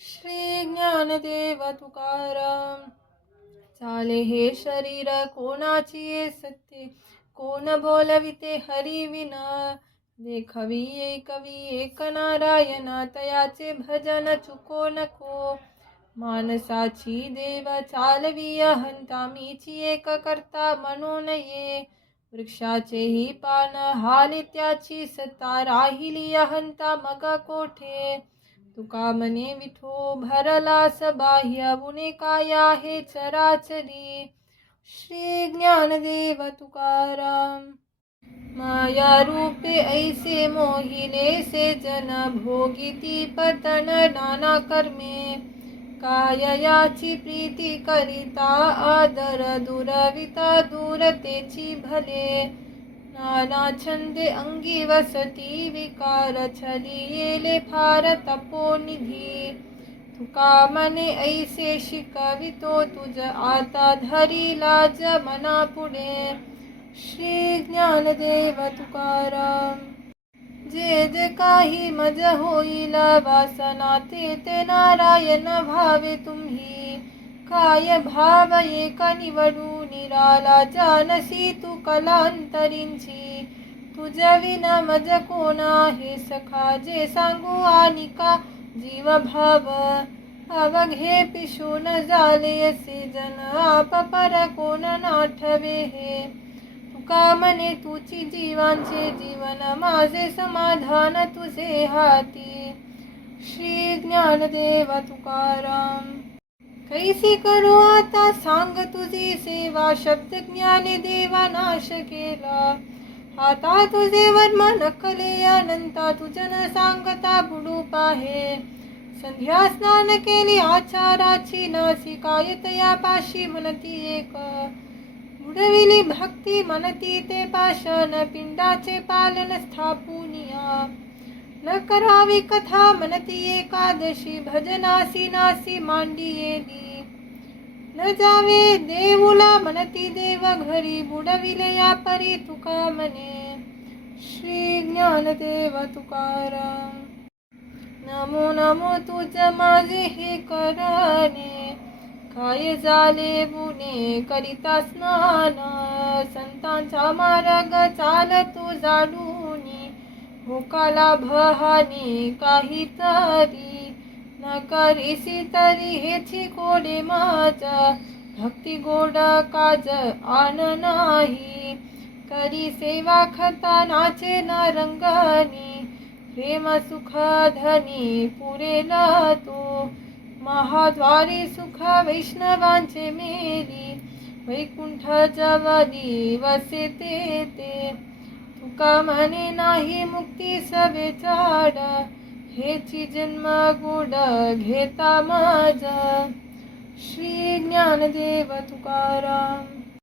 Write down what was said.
श्री ज्ञानदेव तुकाराम. चाले हे शरीर कोणाची ये सत्य, कोण बोलविते हरी विना. देखवी एकवी एक नारायण, तयाचे भजन चुको नको. मानसाची देव चालवी अहंता, मीची एक करता म्हणून ये. वृक्षाचेही पान हाले त्याची सत्ता, राहिली अहंता मग कोठे. तुका मने विठो भरलास बाह्य, उणे काय आहे चराचरी. श्री ज्ञानदेव तुकाराम. माया रूपे ऐसे मोहिले से जन, भोगिती पतन नाना कर्मे. काय याची प्रीती करिता, आदर दुरविता दूर तेची भले. नाना छंदे अंगी वसती, विकार छली येले फार तपोनिधी. तुका मने ऐसे शिकवितो, तुझ आता धरी लाज मना पुढे. श्री ज्ञानदेव तुकाराम. जे जे काही मज होईल वासना, ते नारायण भावे तुम्ही. काय भाव एक निवडू निराला, जानसी तू कलांतरींची. तुझ विना मज कोण आहे सखा, जे सांगू आनिका जीव भाव. अवघे पिशून झाले असे जन, आप पर कोण नाठवे हे. तुका मने तुची जीवांचे जीवन, माझे समाधान तुझे हाती. श्री ज्ञानदेव तुकाराम. कैसी करू आता सांग तुझी सेवा, शब्द ज्ञानी देवा नाश केला. आता तुझे वर्म नकले अनंता, तुझन सांगता बुडू पाहे. संध्या स्नान केली आचाराची नासी, कायत या पाशी म्हणती एक. उडविली भक्ती म्हणती ते पाषाण, पिंडाचे पालन स्थापुनिया. न करावी कथा म्हणती एकादशी, भजनासी नासी मांडियेली. न जावे देऊला म्हणती देव घरी, बुडविले या परी तुका मने. श्री ज्ञानदेव तुकाराम. नमो नमो तुझ माझे हे करणे, काय झाले बुने करिता स्नान. संतांचा मार्ग चाल तू जाडूनी, भोकाला भहानी काहीतरी. न करीसी तरी हेची कोडे माझा, भक्ती गोड काज आन नाही. करी सेवा खता नाचे न रंगानी, प्रेम सुख धनी पुरेल तो. महाद्वारी सुख वैष्णवांचे मेली, वैकुंठ जवली वसे ते. तुका म्हणे नाही मुक्ती सवे चाड, हेची जन्म गुड घेता माझा. श्री ज्ञानदेव तुकाराम.